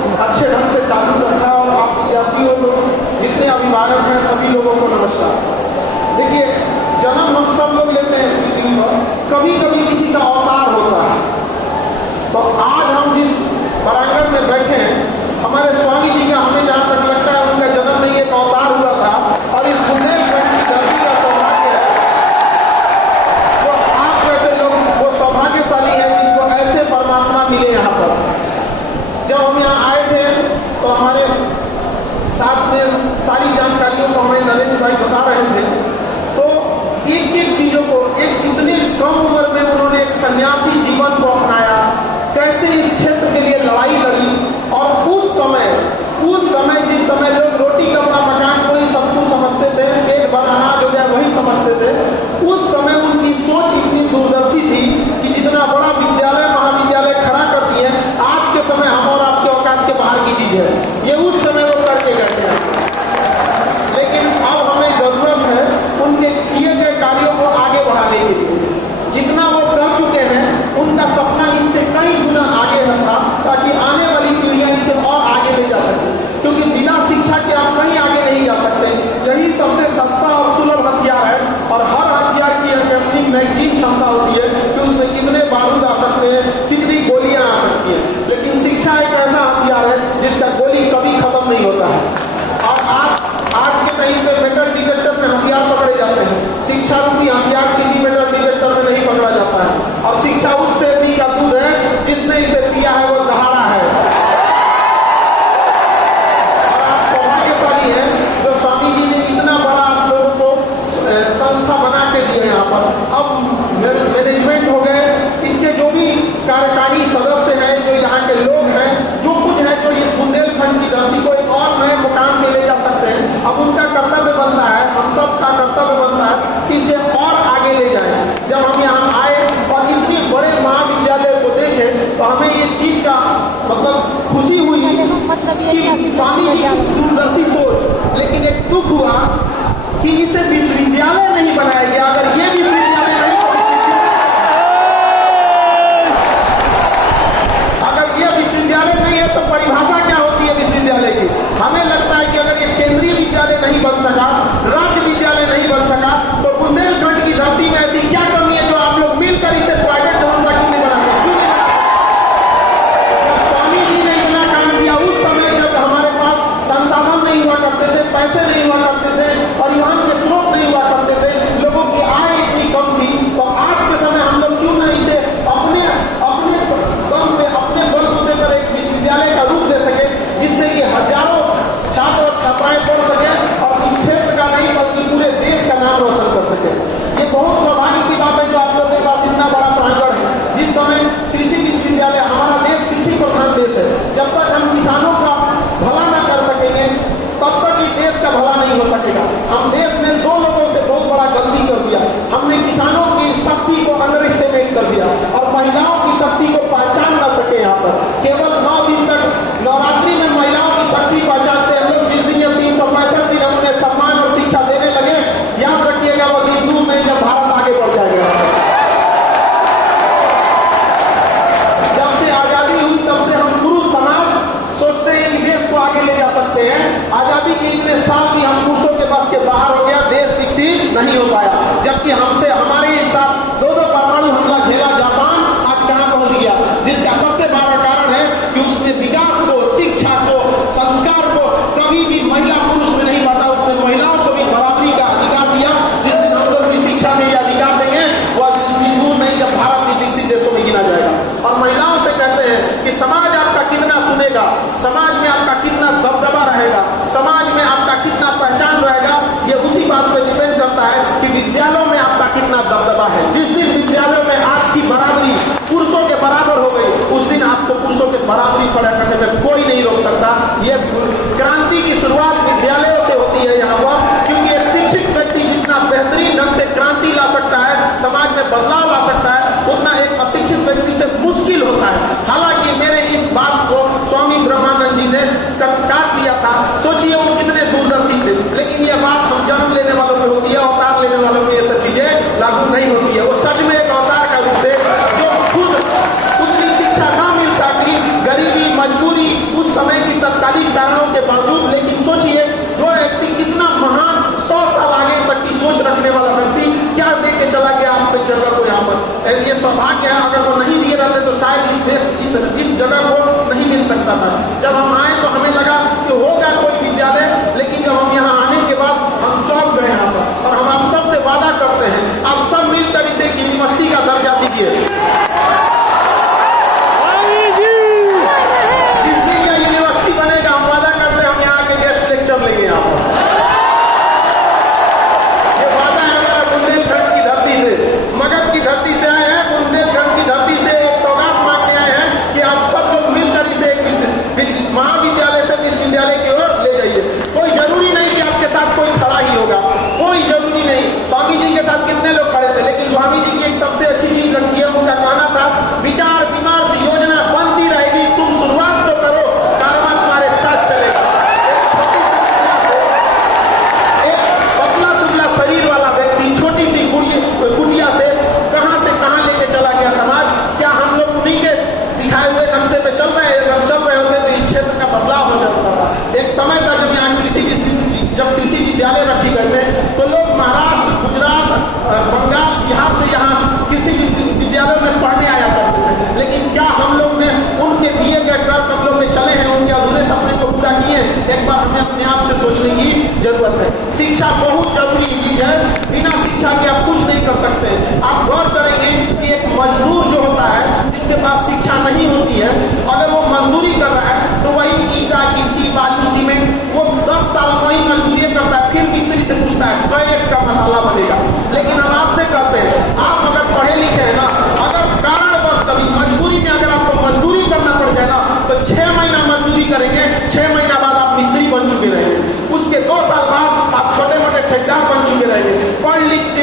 अच्छे ढंग से चालू रखा। और आप विद्यार्थियों को, जितने अभिभावक हैं, सभी लोगों को नमस्कार। देखिए, जन्म हम सब लोग लेते हैं पृथ्वी पर, कभी कभी किसी का अवतार होता है। तो आज हम जिस प्रांगण में बैठे हैं, हमारे स्वामी जी का, हमें जहाँ तक लगता है उनका जन्म नहीं, एक अवतार हुआ था। और इस बुंदेलखंड की धरती का सौभाग्य है, जो आप जैसे लोग वो सौभाग्यशाली है जिनको ऐसे परमात्मा मिले यहाँ पर। जब हम यहाँ आए थे तो हमारे साथ में सारी जानकारियों को हमें नरेंद्र भाई बता रहे थे। तो एक एक चीजों को, एक इतने कम उम्र में उन्होंने एक सन्यासी जीवन को अपनाया, कैसे इस क्षेत्र के लिए लड़ाई लड़ी। और उस समय जिस समय लोग रोटी कपड़ा मकान कोई सब कुछ समझते थे, पेट भर अनाज हो गया वही समझते थे, उस समय उनकी सोच इतनी दूरदर्शी थी कि जितना बड़ा विद्यालय महाविद्यालय खड़ा कर दिए, आज के समय हम और आपके औकात के बाहर की चीज है, ये उस समय वो करके गए हैं। लेकिन अब हमें जरूरत है उनके किए गए कार्यों को आगे बढ़ाने के लिए। जितना वो कर चुके हैं, उनका सपना इससे कई गुना आगे था, ताकि आने वाली पीढ़ियां इसे और आगे ले जा सके। क्योंकि बिना शिक्षा के आप कहीं आगे नहीं जा सकते। यही सबसे सस्ता और सुलभ हथियार है। और हर हथियार की अपनी मैगजीन क्षमता होती है कि उसमें कितने बारूद आ सकते हैं, कितनी गोलियां आ सकती हैं। लेकिन शिक्षा एक ऐसा हथियार है जिसका गोली कभी खत्म नहीं होता है। और आज के टाइम पे मेटल डिटेक्टर में हथियार पकड़े जाते हैं, शिक्षा रूपी हथियार किसी मेटल डिटेक्टर में नहीं पकड़ा जाता है। और शिक्षा उस सेवनी का दूध है जिसने इसे पिया है, वो दहाड़ा है। और आप सौभाग्यशाली हैं जो स्वामी जी ने इतना बड़ा आप लोगों को संस्था बना के दिए यहाँ पर। अब मैनेजमेंट हो गए, इसके जो भी कार्यकारी सदस्य हैं, जो यहाँ के लोग हैं, जो कुछ है, जो इस बुंदेलखंड की धरती को एक और नए मुकाम पे ले जा सकते हैं। अब उनका कर्तव्य बनता है, हम सब का कर्तव्य बनता है कि इसे और आगे ले जाएं। जब हम यहाँ आए और इतने बड़े महाविद्यालय को देखे तो हमें ये चीज का मतलब खुशी हुई कि स्वामी जी की दूरदर्शी सोच। लेकिन एक दुख हुआ कि इसे विश्वविद्यालय नहीं बनाया गया। अगर ये विश्वविद्यालय नहीं, अगर ये विश्वविद्यालय नहीं है तो परिभाषा क्या होती है विश्वविद्यालय की? हमें लगता है कि अगर ये केंद्रीय विद्यालय नहीं बन सका, राज्य विद्यालय नहीं बन सका, तो बुंदेलखंड की धरती में ऐसी क्या कमी है जो आप लोग मिलकर इसे प्राइवेट धंधा क्यों नहीं बनाते? क्यों नहीं बनाते? जब स्वामी जी ने इतना काम किया, उस समय जब हमारे पास संसाधन नहीं हुआ करते थे, पैसे नहीं हुआ करते थे, परिवहन के स्रोत नहीं हुआ करते थे, लोगों की आय इतनी कम थी, तो आज के समय हम लोग क्यों नहीं इसे अपने दम पे, अपने बलबूते पर एक विश्वविद्यालय का रूप दे सके, जिससे कि हजारों छात्र और छात्राएं पढ़ सके और इस क्षेत्र का नहीं बल्कि पूरे देश का नाम रोशन कर सके। ये बहुत सौभाग्य की बात है जो आप लोगों के पास इतना बड़ा प्रांगण है। जिस समय कृषि विश्वविद्यालय, हमारा देश कृषि प्रधान देश है, जब तक हम किसानों का भला न कर सकेंगे तब तक ही देश का भला नहीं हो सकेगा। हम देश में दो लोगों से बहुत बड़ा गलती कर दिया। हमने किसानों की शक्ति को अंडर एस्टिमेट कर दिया और महिलाओं की शक्ति को पहचान न सके। यहाँ पर केवल 9 दिन तक नवरात्रि में महिलाओं की शक्ति पहचानते हैं लोग। जिस दिन या 365 दिन हम उन्हें सम्मान और शिक्षा देने लगे, याद रखिएगा वो दिन दूर नहीं जब भारत आगे बढ़ जाएगा। जब से आजादी हुई तब से हम पुरुष समाज सोचते हैं कि देश को आगे ले जा सकते हैं। आजादी के इतने साल भी हम पुरुषों के बस के बाहर हो गया, देश विकसित नहीं हो पाया। जबकि हमसे हमारे साथ 2 परमाणु हमला झेला जापान आज कहां पहुंच गया, जिसका सबसे बड़ा कारण है कि उसने विकास को, शिक्षा को, संस्कार को कभी भी महिला पुरुष में नहीं बांटा। उसने महिलाओं को भी बराबरी का अधिकार दिया। जिस दिन हम लोग भी शिक्षा में ये अधिकार देंगे, वह दिन दूर नहीं जब भारत भी विकसित देशों में गिना जाएगा। और महिलाओं से कहते हैं कि समाज आपका कितना सुनेगा, समाज में आपका कितना दबदबा रहेगा, समाज में आपका कितना पहचान रहेगा, ये उसी बात पर डिपेंड करता है कि विद्यालयों में आपका कितना दबदबा है। जिस दिन विद्यालयों में आपकी बराबरी पुरुषों के बराबर हो गई, उस दिन आपको पुरुषों के बराबरी खड़ा करने में कोई नहीं रोक सकता। ये क्रांति की शुरुआत विद्यालयों से होती है यहाँ पर, क्योंकि एक शिक्षित व्यक्ति जितना बेहतरीन ढंग से क्रांति ला सकता है, समाज में बदलाव ला सकता है, उतना एक अशिक्षित व्यक्ति से मुश्किल होता है। हालांकि मेरे इस बात को स्वामी ब्रह्मानंद जी ने काट दिया था। सोचिए वो कितने दूरदर्शी थे। लेकिन ये बात हम जन्म लेने वालों में होती है, अवतार लेने वालों में ये सब चीजें लागू नहीं होती है। वो सच में एक अवतार का रूप थे जो खुद उतनी शिक्षा ना मिल सकी, गरीबी, मजबूरी, उस समय सौभाग्य है, अगर वो नहीं दिए रहते तो शायद इस देश इस जगह को नहीं मिल सकता था। जब हम आए तो हमें लगा कि होगा कोई विद्यालय, लेकिन जब हम यहाँ आने के बाद हम चौंक गए यहाँ पर। और हम आप सबसे वादा करते हैं, आप सब मिलकर इसे एक यूनिवर्सिटी का दर्जा दीजिए। जिस दिन यह यूनिवर्सिटी बनेगा, हम वादा करते हैं हम यहाँ के गेस्ट लेक्चर लेंगे यहाँ पर। ये वादा है हमारा बुंदेलखंड की धरती से, मगध की धरती से आए हैं, बुंदेलखंड की धरती से एक सौगात मांगने आए हैं कि आप सब लोग मिलकर इसे एक महाविद्यालय से विश्वविद्यालय की ओर ले जाइए। कोई जरूरी नहीं कि आपके साथ कोई खड़ा ही होगा, कोई जरूरी नहीं। स्वामी जी के साथ कितने लोग खड़े थे, लेकिन स्वामी जी की एक सबसे अच्छी चीज रखी है, उनका कहना था, विचार विमर्श योजना बनती रहेगी, तुम शुरुआत तो करो, कारवा तुम्हारे साथ चलेगा। एक पतला दुबला शरीर वाला व्यक्ति छोटी सी कुटिया से कहां लेके चला गया समाज। क्या हम लोग उन्हीं के दिखाए हुए नक्शे पे चल रहे हैं? अगर चल रहे होते तो इस क्षेत्र का बदलाव हो जाता था। एक समय था जब यहाँ जब कृषि विद्यालय रखे गए थे तो लोग महाराष्ट्र, गुजरात, बंगाल, बिहार से यहाँ कृषि विद्यालय में पढ़ने आया करते थे। लेकिन क्या हम लोग ने उनके दिए गए कर कदमों में चले हैं, उनके अधूरे सपने को पूरा किए? एक बार हमें अपने आप से सोचने की जरूरत है। शिक्षा बहुत जरूरी चीज है, बिना शिक्षा के आप कुछ नहीं कर सकते। आप गौर करेंगे कि एक मजदूर जो होता है, जिसके पास शिक्षा नहीं होती है,